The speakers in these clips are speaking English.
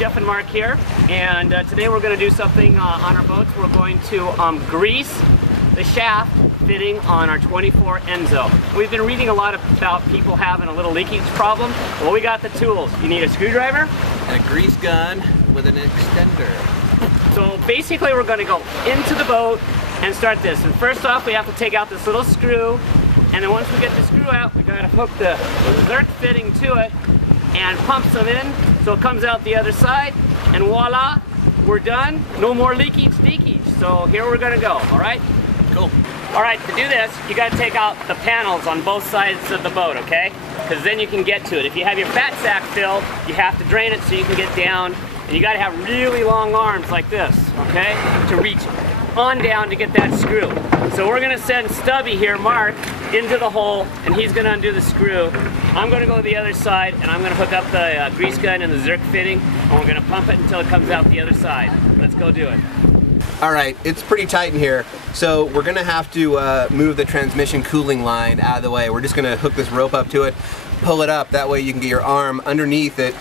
Jeff and Mark here, and today we're going to do something on our boats. We're going to grease the shaft fitting on our 24 Enzo. We've been reading a lot about people having a little leakage problem. Well, we got the tools. You need a screwdriver and a grease gun with an extender. So basically we're going to go into the boat and start this. And first off, we have to take out this little screw, and then once we get the screw out, we got to hook the Zerk fitting to it and pump some in so it comes out the other side, and voila, we're done. No more leakage. So here we're gonna go, all right? Cool. All right, to do this, you gotta take out the panels on both sides of the boat, okay? Because then you can get to it. If you have your fat sack filled, you have to drain it so you can get down, and you gotta have really long arms like this, okay? To reach on down to get that screw. So we're gonna send Stubby here, Mark, into the hole, and he's gonna undo the screw. I'm gonna go to the other side, and I'm gonna hook up the grease gun and the Zerk fitting, and we're gonna pump it until it comes out the other side. Let's go do it. All right, it's pretty tight in here, so we're gonna have to move the transmission cooling line out of the way. We're just gonna hook this rope up to it, pull it up, that way you can get your arm underneath it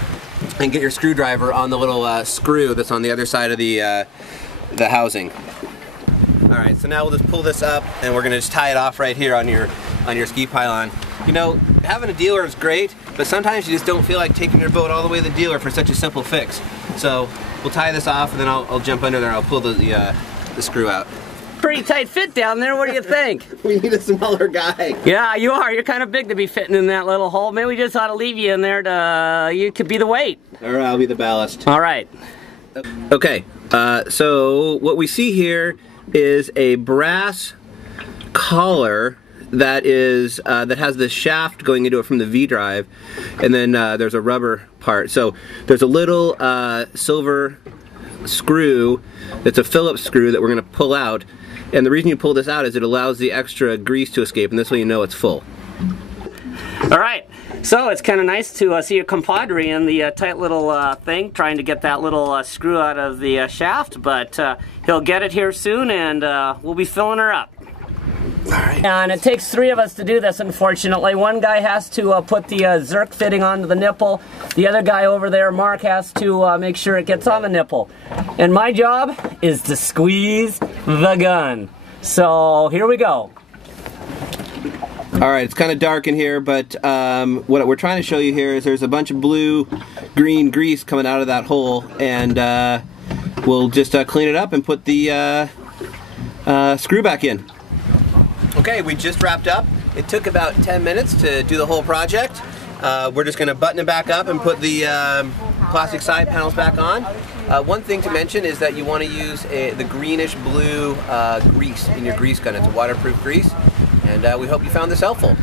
and get your screwdriver on the little screw that's on the other side of the housing. All right, so now we'll just pull this up, and we're gonna just tie it off right here on your ski pylon. You know, having a dealer is great, but sometimes you just don't feel like taking your boat all the way to the dealer for such a simple fix. So we'll tie this off, and then I'll jump under there and I'll pull the screw out. Pretty tight fit down there, what do you think? We need a smaller guy. Yeah, you are. You're kind of big to be fitting in that little hole. Maybe we just ought to leave you in there to, you could be the weight. Or I'll be the ballast. All right. Okay, so what we see here is a brass collar that has the shaft going into it from the V-drive, and then there's a rubber part. So there's a little silver screw that's a Phillips screw that we're going to pull out, and the reason you pull this out is it allows the extra grease to escape, and this way you know it's full. All right. So it's kind of nice to see a compadre in the tight little thing, trying to get that little screw out of the shaft, but he'll get it here soon, and we'll be filling her up. All right. And it takes three of us to do this, unfortunately. One guy has to put the Zerk fitting onto the nipple. The other guy over there, Mark, has to make sure it gets on the nipple. And my job is to squeeze the gun. So here we go. All right, it's kind of dark in here, but what we're trying to show you here is there's a bunch of blue-green grease coming out of that hole, and we'll just clean it up and put the screw back in. Okay, we just wrapped up. It took about 10 minutes to do the whole project. We're just going to button it back up and put the plastic side panels back on. One thing to mention is that you want to use the greenish-blue grease in your grease gun. It's a waterproof grease. And we hope you found this helpful.